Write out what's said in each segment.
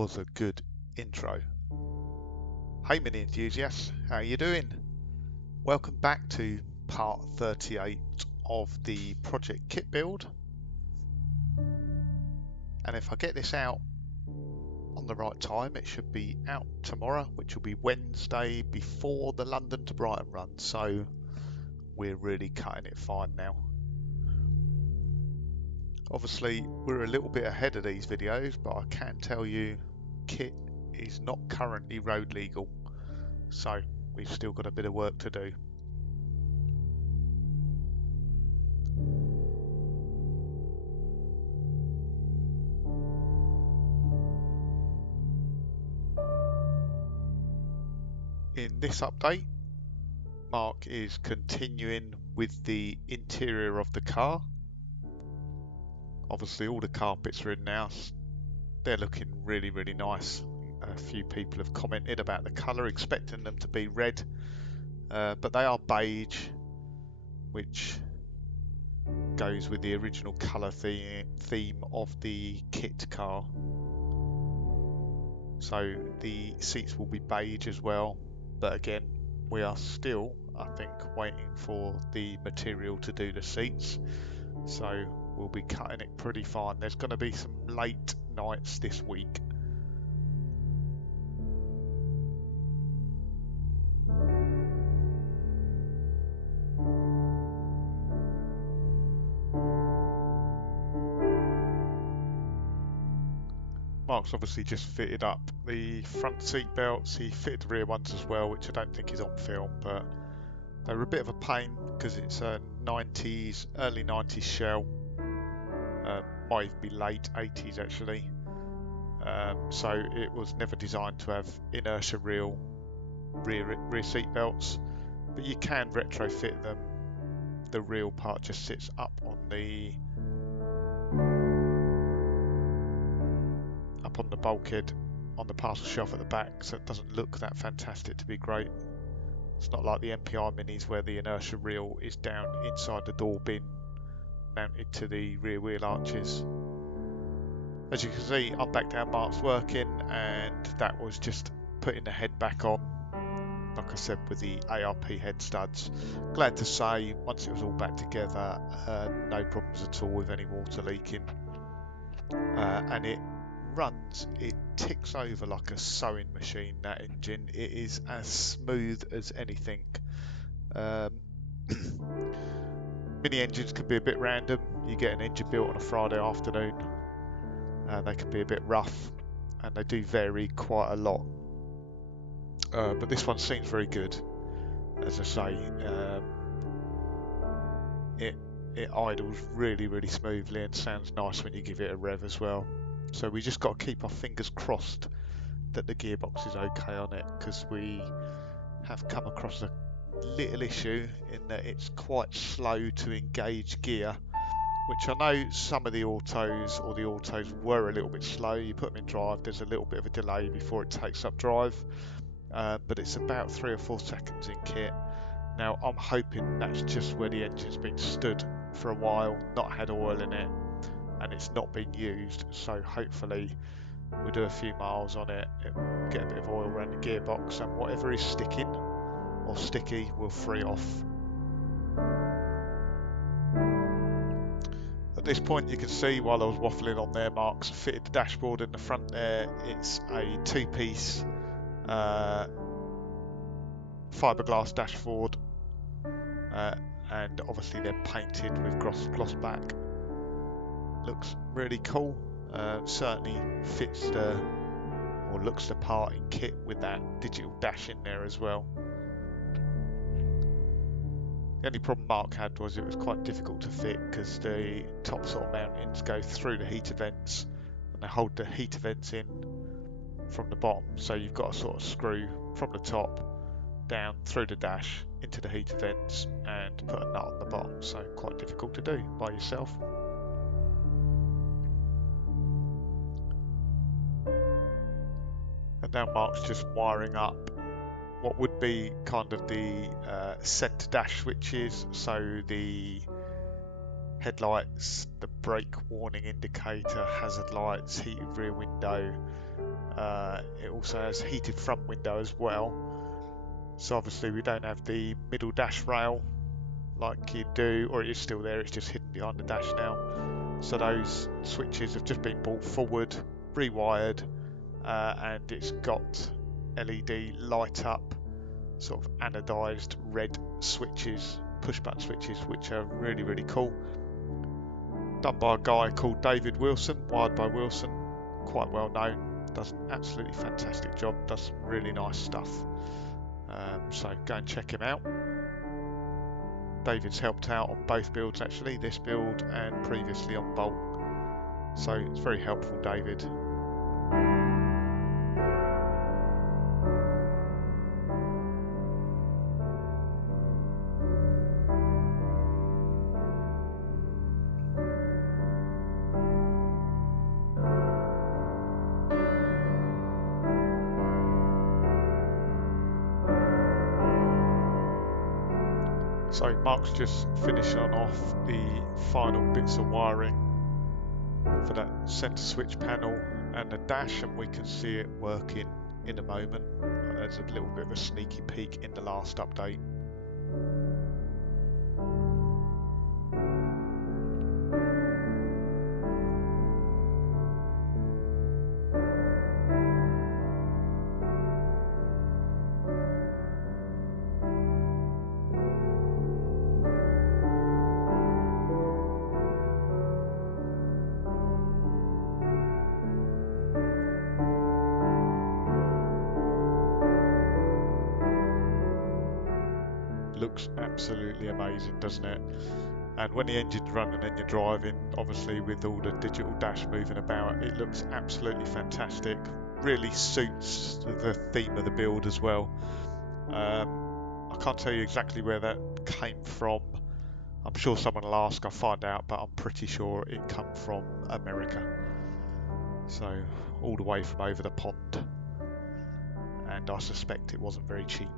was a good intro. Hey Mini enthusiasts, how are you doing? Welcome back to part 38 of the project kit build. And if I get this out on the right time, it should be out tomorrow, which will be Wednesday before the London to Brighton run. So we're really cutting it fine now. Obviously, we're a little bit ahead of these videos, but I can tell you KITT is not currently road legal. So we've still got a bit of work to do. In this update, Mark is continuing with the interior of the car. Obviously all the carpets are in now. They're looking really, really nice. A few people have commented about the colour, expecting them to be red, but they are beige, which goes with the original colour theme of the KITT car. So the seats will be beige as well, but again, we are still, I think, waiting for the material to do the seats. So we'll be cutting it pretty fine. There's going to be some late nights this week. Mark's obviously just fitted up the front seat belts. He fitted the rear ones as well, which I don't think is on film, but they were a bit of a pain because it's a 90s, early 90s shell. Might even be late 80s actually. So it was never designed to have inertia rear seat belts, but you can retrofit them. The real part just sits up on the bulkhead on the parcel shelf at the back, so it doesn't look that fantastic to be great. It's not like the MPI Minis where the inertia reel is down inside the door bin mounted to the rear wheel arches. As you can see, I'm back down, Mark's working, and that was just putting the head back on, like I said, with the ARP head studs. Glad to say, once it was all back together, no problems at all with any water leaking, and it runs, it ticks over like a sewing machine, that engine. It is as smooth as anything. Mini engines can be a bit random. You get an engine built on a Friday afternoon, they can be a bit rough, and they do vary quite a lot, but this one seems very good. As I say, it idles really, really smoothly and sounds nice when you give it a rev as well. So we just got to keep our fingers crossed that the gearbox is okay on it, because we have come across a little issue in that it's quite slow to engage gear, which I know some of the autos were a little bit slow. You put them in drive, there's a little bit of a delay before it takes up drive, but it's about 3 or 4 seconds in KITT. Now I'm hoping that's just where the engine's been stood for a while, not had oil in it, and it's not been used. So hopefully we'll do a few miles on it, get a bit of oil around the gearbox, and whatever is sticking or sticky will free off. At this point, you can see while I was waffling on there, Mark's fitted the dashboard in the front there. It's a 2-piece fiberglass dashboard, and obviously they're painted with gloss back. Looks really cool. Certainly fits or looks the part in KITT with that digital dash in there as well. The only problem Mark had was it was quite difficult to fit because the top sort of mountings go through the heater vents, and they hold the heater vents in from the bottom, so you've got to sort of screw from the top down through the dash into the heater vents and put a nut on the bottom, so quite difficult to do by yourself. And now Mark's just wiring up what would be kind of the centre dash switches, so the headlights, the brake warning indicator, hazard lights, heated rear window, It also has heated front window as well. So obviously we don't have the middle dash rail like you do, or it is still there, it's just hidden behind the dash now. So those switches have just been brought forward, rewired, and it's got LED light up, sort of anodized red switches, push button switches, which are really, really cool. Done by a guy called David Wilson, wired by Wilson, quite well known, does an absolutely fantastic job, does some really nice stuff. So go and check him out. David's helped out on both builds actually, this build and previously on Bolt. So it's very helpful, David. So Mark's just finishing off the final bits of wiring for that centre switch panel and the dash, and we can see it working in a moment. There's a little bit of a sneaky peek in the last update. Looks absolutely amazing, doesn't it? And when the engine's running and you're driving, obviously with all the digital dash moving about, it looks absolutely fantastic. Really suits the theme of the build as well. I can't tell you exactly where that came from. I'm sure someone will ask, I'll find out, but I'm pretty sure it come from America. So all the way from over the pond. And I suspect it wasn't very cheap.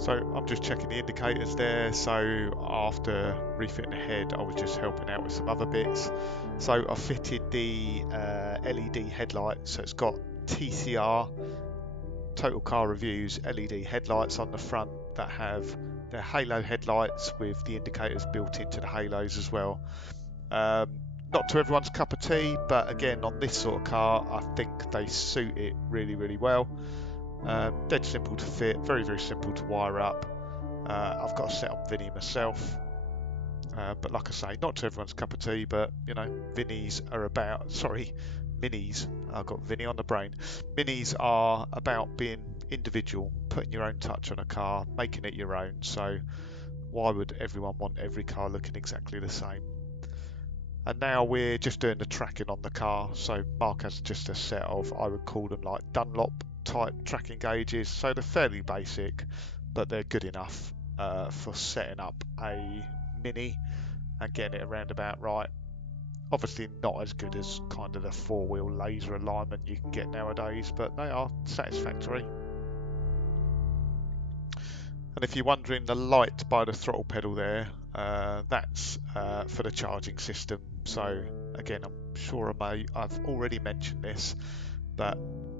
So I'm just checking the indicators there. So after refitting the head, I was just helping out with some other bits. So I fitted the LED headlights. So it's got TCR, Total Car Reviews LED headlights on the front that have their halo headlights with the indicators built into the halos as well. Not to everyone's cup of tea, but again, on this sort of car, I think they suit it really, really well. Dead simple to fit, very, very simple to wire up. I've got a set on Vinny myself, but like I say, not to everyone's cup of tea, but you know, minis, I've got Vinny on the brain. Minis are about being individual, putting your own touch on a car, making it your own. So why would everyone want every car looking exactly the same? And now we're just doing the tracking on the car. So Mark has just a set of, I would call them like Dunlop type tracking gauges. So they're fairly basic, but they're good enough for setting up a Mini and getting it around about right. Obviously not as good as kind of the four-wheel laser alignment you can get nowadays, but they are satisfactory. And if you're wondering, the light by the throttle pedal there, that's for the charging system. So again, I'm sure I've already mentioned this, but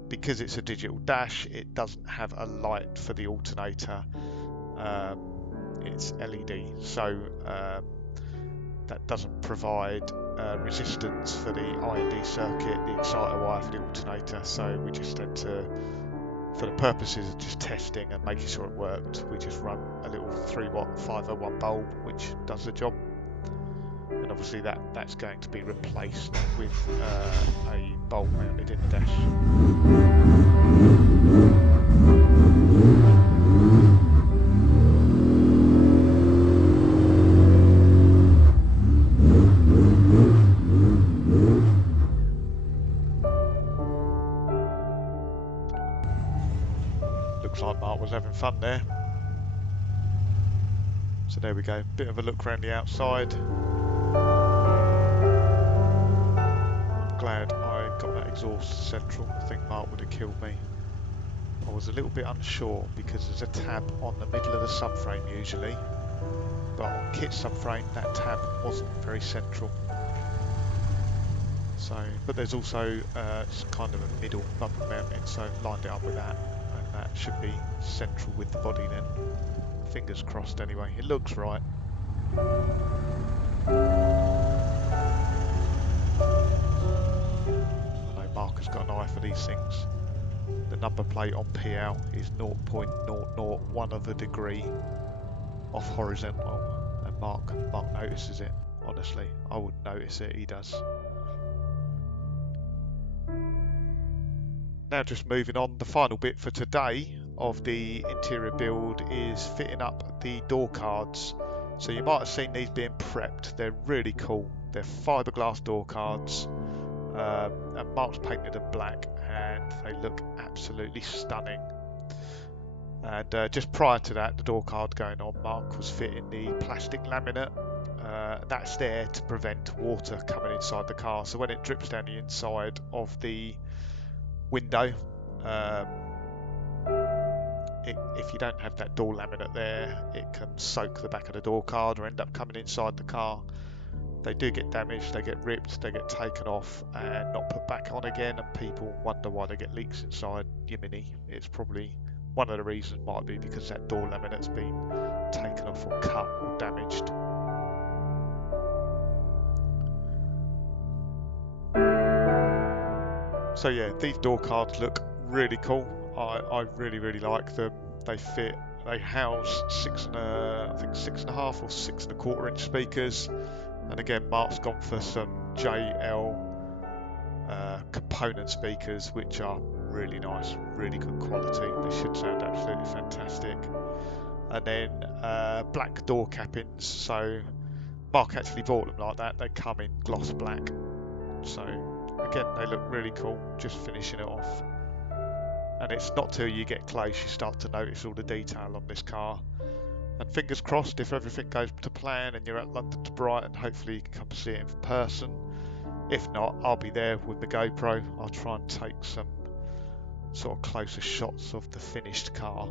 because it's a digital dash, it doesn't have a light for the alternator. It's LED, so that doesn't provide resistance for the IND circuit, the exciter wire for the alternator. So we just had to, for the purposes of just testing and making sure it worked, we just run a little 3-watt 501 bulb, which does the job. And obviously that's going to be replaced with a bulb mounted in the dash. Looks like Mark was having fun there. So there we go, bit of a look around the outside. exhaust central, I think Mark would have killed me. I was a little bit unsure because there's a tab on the middle of the subframe usually, but on KITT subframe that tab wasn't very central. So, but there's also kind of a middle bumper mounting, so lined it up with that, and that should be central with the body then. Fingers crossed anyway, it looks right. I know Mark has got an eye for these things. The number plate on PL is 0.001 of a degree off horizontal, and Mark notices it. Honestly, I wouldn't notice it, he does. Now just moving on, the final bit for today of the interior build is fitting up the door cards. So you might have seen these being prepped. They're really cool. They're fiberglass door cards, and Mark's painted them black, and they look absolutely stunning. And just prior to that, the door card going on, Mark was fitting the plastic laminate. That's there to prevent water coming inside the car. So when it drips down the inside of the window, if you don't have that door laminate there, it can soak the back of the door card or end up coming inside the car. They do get damaged, they get ripped, they get taken off and not put back on again, and people wonder why they get leaks inside your Mini. It's probably one of the reasons might be because that door laminate's been taken off or cut or damaged. So yeah, these door cards look really cool. I really like them. They fit. They house I think 6.5 or 6.25 inch speakers. And again, Mark's gone for some JL component speakers, which are really nice, really good quality. They should sound absolutely fantastic. And then black door cappings. So Mark actually bought them like that. They come in gloss black. So again, they look really cool. Just finishing it off. And it's not till you get close you start to notice all the detail on this car. And fingers crossed, if everything goes to plan and you're at London to Brighton, hopefully you can come see it in person. If not, I'll be there with the GoPro. I'll try and take some sort of closer shots of the finished car.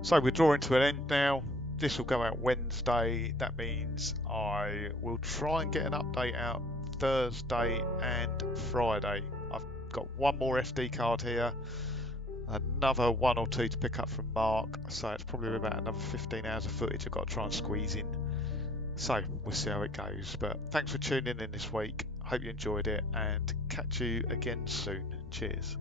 So we're drawing to an end now. This will go out Wednesday. That means I will try and get an update out Thursday and Friday. I've got one more SD card here, another 1 or 2 to pick up from Mark, so it's probably about another 15 hours of footage I've got to try and squeeze in. So we'll see how it goes, but thanks for tuning in this week. Hope you enjoyed it, and catch you again soon. Cheers.